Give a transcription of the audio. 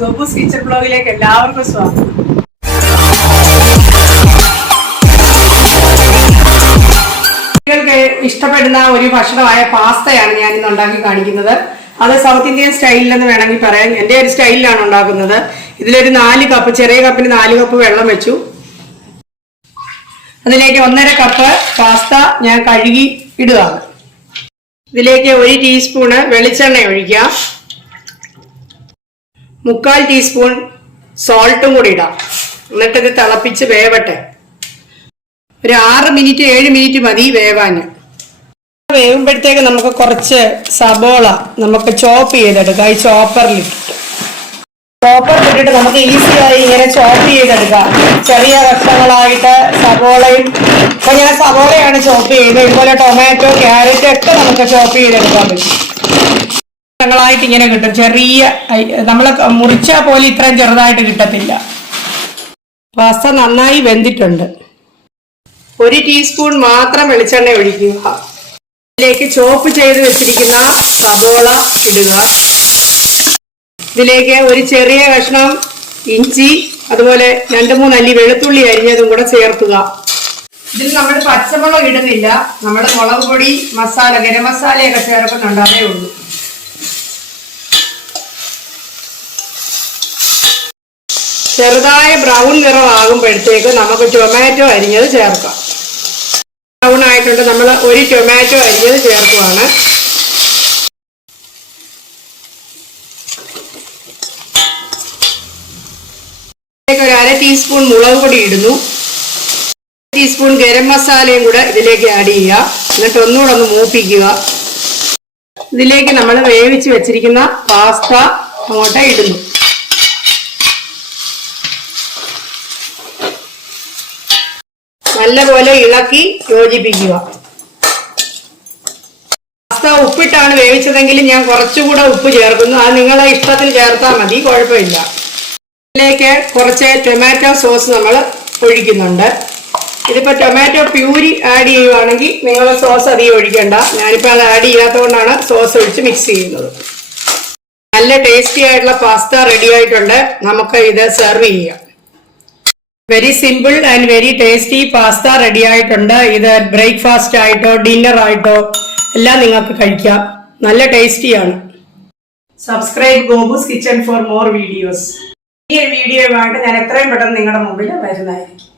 ഗോപൂസ് kitchen ബ്ലോഗിലേക്ക് എല്ലാവർക്കും സ്വാഗതം. കുട്ടികൾക്ക് ഇഷ്ടപ്പെടുന്ന ഒരു ഭക്ഷണമായ പാസ്തയാണ് ഞാൻ ഇന്ന് ഉണ്ടാക്കി കാണിക്കുന്നത്. അത് സൗത്ത് ഇന്ത്യൻ സ്റ്റൈലിലെന്ന് വേണമെങ്കിൽ പറയാം. എൻ്റെ ഒരു സ്റ്റൈലിലാണ് ഉണ്ടാക്കുന്നത്. ഇതിലൊരു 4 കപ്പ്, ചെറിയ കപ്പിന് 4 കപ്പ് വെള്ളം വെച്ചു. അതിലേക്ക് 1.5 കപ്പ് പാസ്ത ഞാൻ കഴുകി ഇടുക. ഇതിലേക്ക് 1 ടീസ്പൂണ് വെളിച്ചെണ്ണ ഒഴിക്കാം. 3/4 ടീസ്പൂൺ സോൾട്ടും കൂടി ഇടാം. എന്നിട്ട് ഇത് തിളപ്പിച്ച് വേവട്ടെ. ഒരു 6 മിനിറ്റ് 7 മിനിറ്റ് മതി വേവാന്. വേവുമ്പോഴത്തേക്ക് നമുക്ക് കുറച്ച് സബോള നമുക്ക് ചോപ്പ് ചെയ്തെടുക്കാം. ഈ ചോപ്പറിലിട്ടിട്ട് നമുക്ക് ഈസിയായി ഇങ്ങനെ ചോപ്പ് ചെയ്തെടുക്കാം. ചെറിയ കഷ്ണങ്ങളായിട്ട് സബോളയും, ഇപ്പൊ ഞാൻ സബോളയാണ് ചോപ്പ് ചെയ്യുന്നത്. ഇതുപോലെ ടൊമാറ്റോ, ക്യാരറ്റ് ഒക്കെ നമുക്ക് ചോപ്പ് ചെയ്തെടുക്കാൻ പറ്റും. ായിട്ട് ഇങ്ങനെ കിട്ടും. ചെറിയ നമ്മൾ മുറിച്ചാൽ പോലെ ഇത്രയും ചെറുതായിട്ട് കിട്ടത്തില്ല. പാസ്ത നന്നായി വെന്തിട്ടുണ്ട്. 1 ടീസ്പൂൺ മാത്രം വെളിച്ചെണ്ണ ഒഴിക്കുക. ഇതിലേക്ക് ചോപ്പ് ചെയ്ത് വെച്ചിരിക്കുന്ന സബോള ഇടുക. ഇതിലേക്ക് ഒരു ചെറിയ കഷ്ണം ഇഞ്ചി, അതുപോലെ 2-3 അല്ലി വെളുത്തുള്ളി അരിഞ്ഞതും കൂടെ ചേർക്കുക. ഇതിൽ നമ്മൾ പച്ചമുളക് ഇടുന്നില്ല. നമ്മൾ മുളക് പൊടി, മസാല, ഗരം മസാലയൊക്കെ ചേർക്കുന്നുണ്ട്, അതേ ഉള്ളൂ. ചെറുതായ ബ്രൗൺ നിറമാകുമ്പോഴത്തേക്ക് നമുക്ക് ടൊമാറ്റോ അരിഞ്ഞത് ചേർക്കാം. ബ്രൗൺ ആയിട്ടുണ്ട്. നമ്മൾ 1 ടൊമാറ്റോ അരിഞ്ഞത് ചേർക്കുവാണ്. ഒരു 1/2 ടീസ്പൂൺ മുളക് പൊടി ഇടുന്നു. 1 ടീസ്പൂൺ ഗരം മസാലയും കൂടെ ഇതിലേക്ക് ആഡ് ചെയ്യുക. എന്നിട്ട് ഒന്നുകൂടെ ഒന്ന് മൂപ്പിക്കുക. ഇതിലേക്ക് നമ്മൾ വേവിച്ച് വെച്ചിരിക്കുന്ന പാസ്ത അങ്ങോട്ട് ഇടുന്നു. നല്ലപോലെ ഇളക്കി യോജിപ്പിക്കുക. പാസ്ത ഉപ്പിട്ടാണ് വേവിച്ചതെങ്കിൽ ഞാൻ കുറച്ചുകൂടെ ഉപ്പ് ചേർക്കുന്നു. അത് നിങ്ങളെ ഇഷ്ടത്തിന് ചേർത്താൽ മതി, കുഴപ്പമില്ല. ഇതിലേക്ക് കുറച്ച് ടൊമാറ്റോ സോസ് നമ്മൾ ഒഴിക്കുന്നുണ്ട്. ഇതിപ്പോൾ ടൊമാറ്റോ പ്യൂരി ആഡ് ചെയ്യുവാണെങ്കിൽ നിങ്ങൾ സോസ് അധികം ഒഴിക്കേണ്ട. ഞാനിപ്പോൾ അത് ആഡ് ചെയ്യാത്തതുകൊണ്ടാണ് സോസ് ഒഴിച്ച് മിക്സ് ചെയ്യുന്നത്. നല്ല ടേസ്റ്റി ആയിട്ടുള്ള പാസ്ത റെഡി ആയിട്ടുണ്ട്. നമുക്ക് ഇത് സെർവ് ചെയ്യാം. Very simple and very tasty pasta ready ആയിട്ടുണ്ട്. ഇത് ബ്രേക്ക്ഫാസ്റ്റ് ആയിട്ടോ ഡിന്നർ ആയിട്ടോ എല്ലാം നിങ്ങൾക്ക് കഴിക്കാം. നല്ല ടേസ്റ്റിയാണ്. Subscribe Gopu's kitchen for more videos. ഈ വീഡിയോയുമായിട്ട് ഞാൻ എത്രയും പെട്ടെന്ന് നിങ്ങളുടെ മുമ്പിൽ വരുന്നതായിരിക്കും.